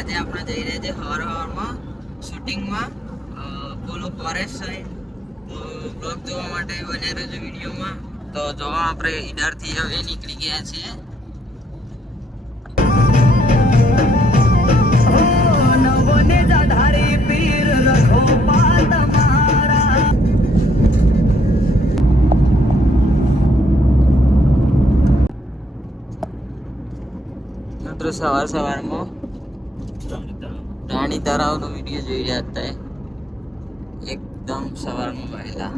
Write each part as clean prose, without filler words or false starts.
આજે આપણે જઈ રહ્યા છીએ હવારમાં શૂટિંગમાં પોલો ફોરેસ્ટ સાઈડ. તો બ્લોગ જોવા માટે બન્યા રહેજો વિડીયોમાં. તો જોવા આપણે ઈડરથી હવે નીકળી ગયા છીએ. મિત્રો સવારમાં રાણી તળાવનો વિડીયો જોઈ રહ્યા હતા. એકદમ સવારમાં વહેલા.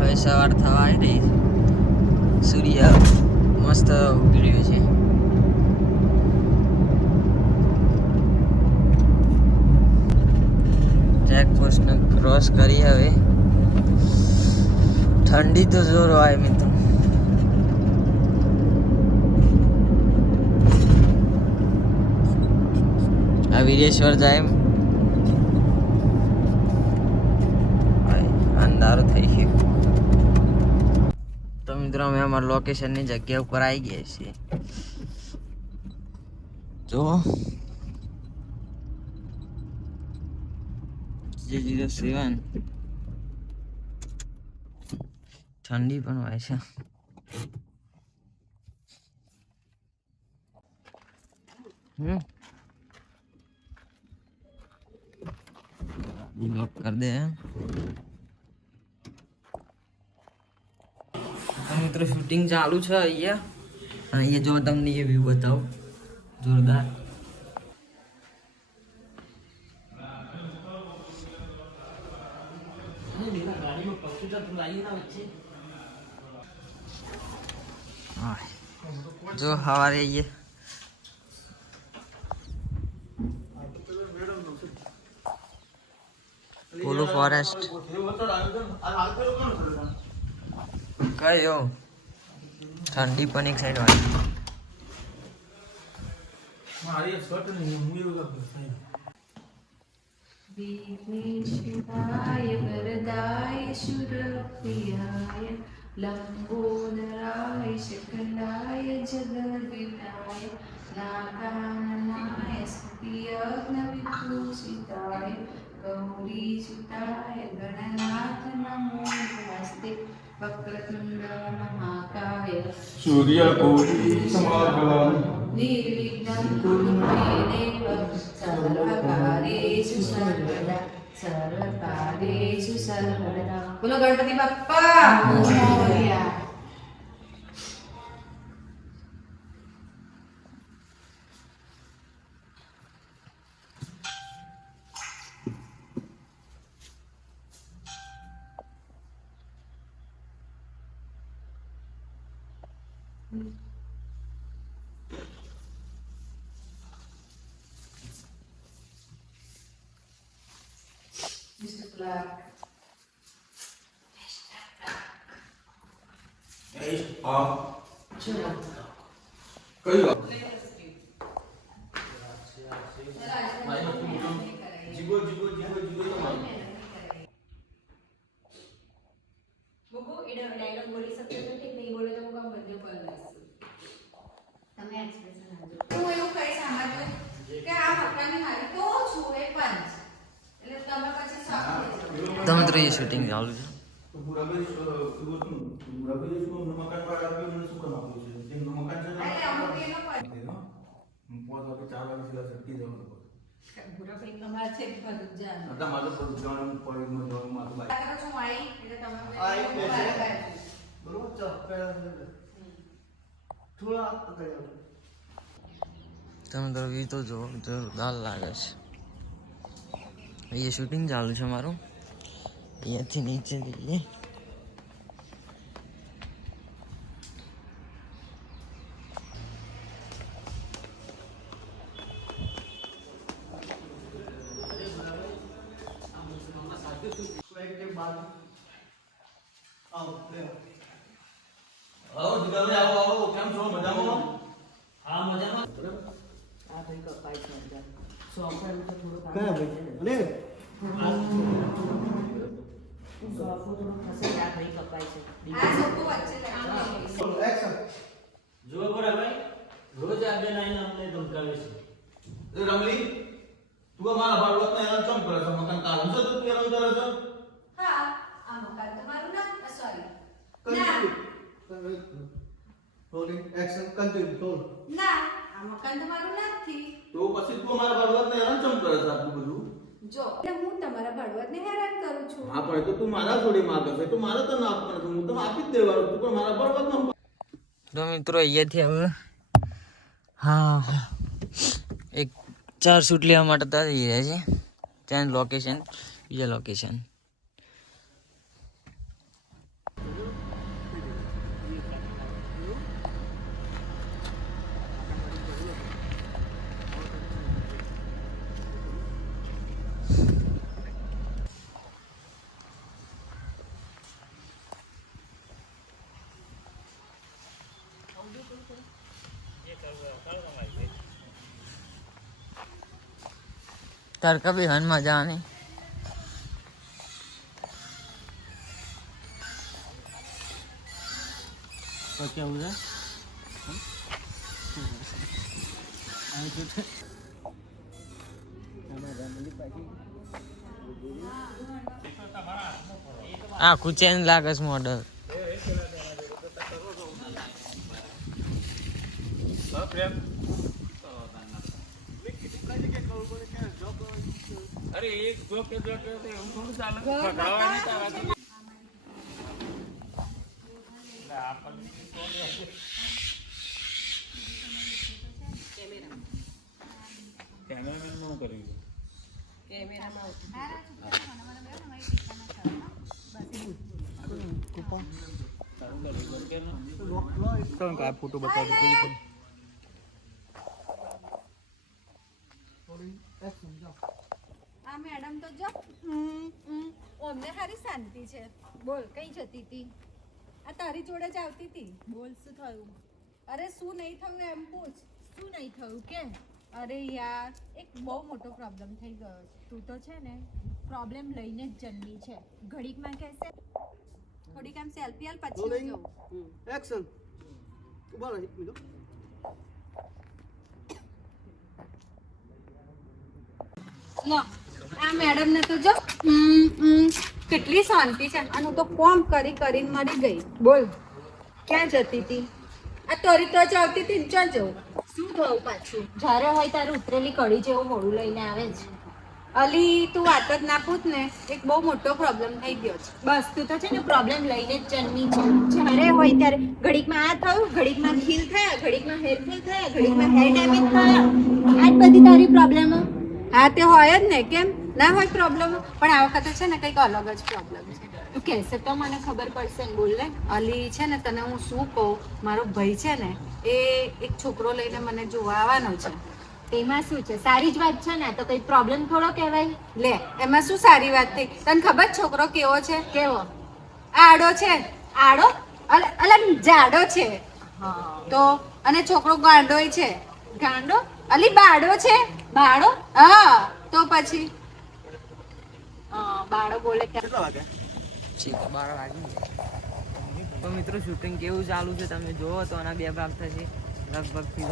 હવે સવાર થવા આવી રહી. સૂર્ય મસ્ત ઉગડ્યો છે. ચેકપોસ્ટને ક્રોસ કરી હવે. ઠંડી તો જોર હોય મિત્રો. આ વીરેશ્વર જાય અંધારું થઈ ગયું. તો મિત્રો અમે અમારા લોકેશનની જગ્યા ઉપર આવી ગયા છીએ. જો 007 ઠંડી પણ હોય છે. લોક કર દે. મિત્રો શૂટિંગ ચાલુ છે અહીંયા. અને અહીંયા જો તમને એ વ્યૂ બતાવું જોરદાર. જો हवारे ये पोलो फॉरेस्ट कयो ठंडी पण एक साइड वाली मारी शर्ट नहीं मुझे विघ्नेश्वराय वरदाय शूरप्रियाय लंबोदराय शकलाय जगद्विनाय नागाननाय स्तुतियज्ञविभूषिताय गौरीसुताय गणनाथ नमो नमस्ते वक्रतुंड महाकाय सूर्यकोटि समप्रभा निर्विघ्नं कुरु मे देव सर्वकार्येषु सर्वदा सर्वकार्येषु सर्वदा. बोलो Ganpati Bappa Morya. Mr. Clark. Coba. Kayo. Jigo to main. Buku ida dialog बोली सकते हो कि नहीं बोले तो वो काम बदले पड़ेगा. તમે એક્સપ્રેશન આપજો. હું એવું કહી સમજો કે આ ફકરાની મારી તો છું એ પંચ. એટલે તમે પછી સાંભળો. તો મિત્રો ये શૂટિંગ ચાલુ છે. તો બરાબર નમકાન વાળા મને શું કામ આપ્યું છે? જેમ નમકાન છે એટલે અમુક એનો પડે. પોત વાગે 4 વાગે સિલા સટકી જવાનું પડે. પૂરા ફેક તમારે છે કે બધું જાણ. અતા મારો પર જાણ પડી નો જોન માં તો બાઈ. આ તો હું આવી એટલે તમે આઈ બરોબર ચો પહેલા થોડા પકડ્યો. તમે વ્યૂ તો જો જોરદાર લાગે છે. ये शूटिंग चालू છે મારું. અહીંયાથી નીચે જઈએ. આવો જુગાલે આવો કેમ છો મજામાં? હા મજામાં. આ ભાઈ કપાઈ છે. સો આપણે થોડું કામ કરે. અરે સોફો થોડો ખસે આ ભાઈ કપાય છે આ સોફો વચ્ચે લાવો એક્શન જો બરાબર રોજ આ બેન આઈને અમને ધમકાવે છે એ રમલી તું અમારા ભાડવતને હેરાન કેમ કરે છે મકાન તારું છે તો તું હેરાન કરે છે હા આ મકાન તમારું ના sorry rolling action continue roll ના આ મકાન તમારું નથી તો પછી તું અમારા ભાડવતને હેરાન કેમ કરે છે આટલું બધું જો એટલે હું તમારા ભાડવતને હેરાન કરું છું હા પણ એ તો તું મારા જોડે માંગે છે તો મારે તો ના આપવાનું હું તો આપી જ દેવાનું તું પણ મારા ભાડવતનો તો મિત્રો અહીંયાથી હવે હા એક 4 શૂટ લેવા માટે તારી રહ્યા છે ત્યાં લોકેશન બીજા લોકેશન तार का भी हन मजा आने તો क्या हुआ आखू चेंज लागस मॉडल અરે એક જોક કે એવું થોડું ચાલે પકડાવાની તારા કેમેરામેન નું કર્યું ફોટો બતાવ દો આ મેડમ તો જો ઓમને હારી શાંતિ છે બોલ કઈ જતી હતી આ તારી જોડે જ આવતી હતી બોલ શું થયું અરે શું નહીં થયું એમ પૂછ શું નહીં થયું કે અરે યાર એક બહુ મોટો પ્રોબ્લેમ થઈ ગયો તું તો છે ને પ્રોબ્લેમ લઈને જ જન્મી છે ઘડીકમાં કહેશે થોડીક આમ સેલ્ફી આલ પછી હું જઉં એક્શન ઉભા રહો એક મિનિટ લો આ મેડમ ને તો જો કેટલી શાંતિ છે અને હું તો કોમ કરી કરીને મરી ગઈ બોલ ક્યાં જતી હતી આ તોરી તો જ આવતી હતી ક્યાં જવું શું થયું પાછું જ્યારે હોય ત્યારે ઉતરેલી કડી જેવું મોડું લઈને આવે છે અલી તું વાત જ ના પૂછ ને એક બહુ મોટો પ્રોબ્લેમ થઈ ગયો છે બસ તું તો છે ને પ્રોબ્લેમ લઈને જ જન્મી છે જ્યારે હોય ત્યારે ઘડીકમાં આ થયું ઘડીકમાં ખીલ થયા ઘડીકમાં હેરફેર થયા ઘડીકમાં હેર ડેમેજ થયા આ જ બધી તારી પ્રોબ્લેમો હા તે હોય જ ને કેમ ના હોય પ્રોબ્લેમ પણ આ વખતે છે ને કંઈક અલગ જ પ્રોબ્લેમ છે તું કહેશે તો મને ખબર પડશે ને બોલ ને અલી છે ને તને હું શું કહું મારો ભાઈ છે ને એ એક છોકરો લઈને મને જોવા આવવાનો છે તેમાં શું છે સારી જ વાત છે ને તો કઈ પ્રોબ્લેમ થોડો કહેવાય લે એમાં શું સારી વાત થઈ તને ખબર છોકરો કેવો છે કેવો આડો છે આડો અલે જાડો છે તો અને છોકરો ગાંડોય છે ગાંડો અલી બાડો છે બાડો હા તો પછી બાળો બોલે કેટલા વાગે ठीक है 12 वागी तो मित्रों शूटिंग केવું ચાલુ છે તમે જોવો તો આના બે ભાગ થશે લગભગ થી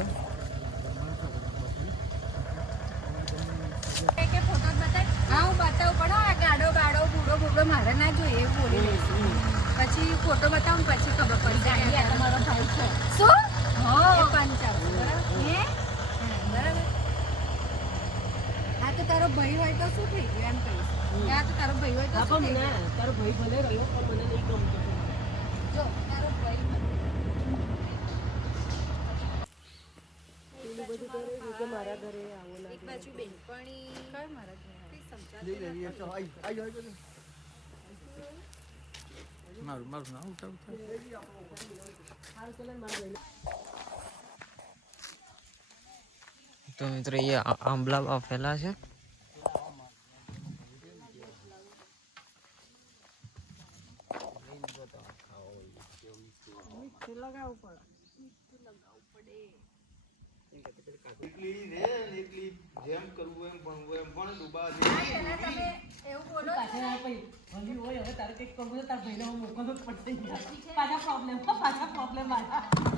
કે ફોટો બતાય હા હું બતાવું પણ આ ગાડો બાડો બૂડો બૂડો મારે ના જોઈએ એવું બોલી લઈશું પછી ફોટો બતાવું પછી ખબર પડી જાય આ તમારો ભાઈ છે શું હા એ 5 બરાબર હે બરાબર આ તો તારો ભાઈ હોય તો શું થઈ ગયું એમ કહીશ આ તો તારો ભાઈ હોય તો શું થઈ ગયું તારો ભાઈ ભલે રહ્યો પણ મને નહીં ગમતો જો તારો ભાઈ મારા ઘરે આવો એક બાજુ બેનપણી કઈ મારા ઘરે મારું ના ઉઠાવ तो मित्र ये आंवला फैला है જેમ કરવું એમ ભણવું એમ પણ ડૂબા એવું બોલો ભાઈ ભલી હોય હવે તારે કંઈક કરવું છે તારા ભાઈને હું મોકલવું જ પડશે પાછા પ્રોબ્લેમ મારા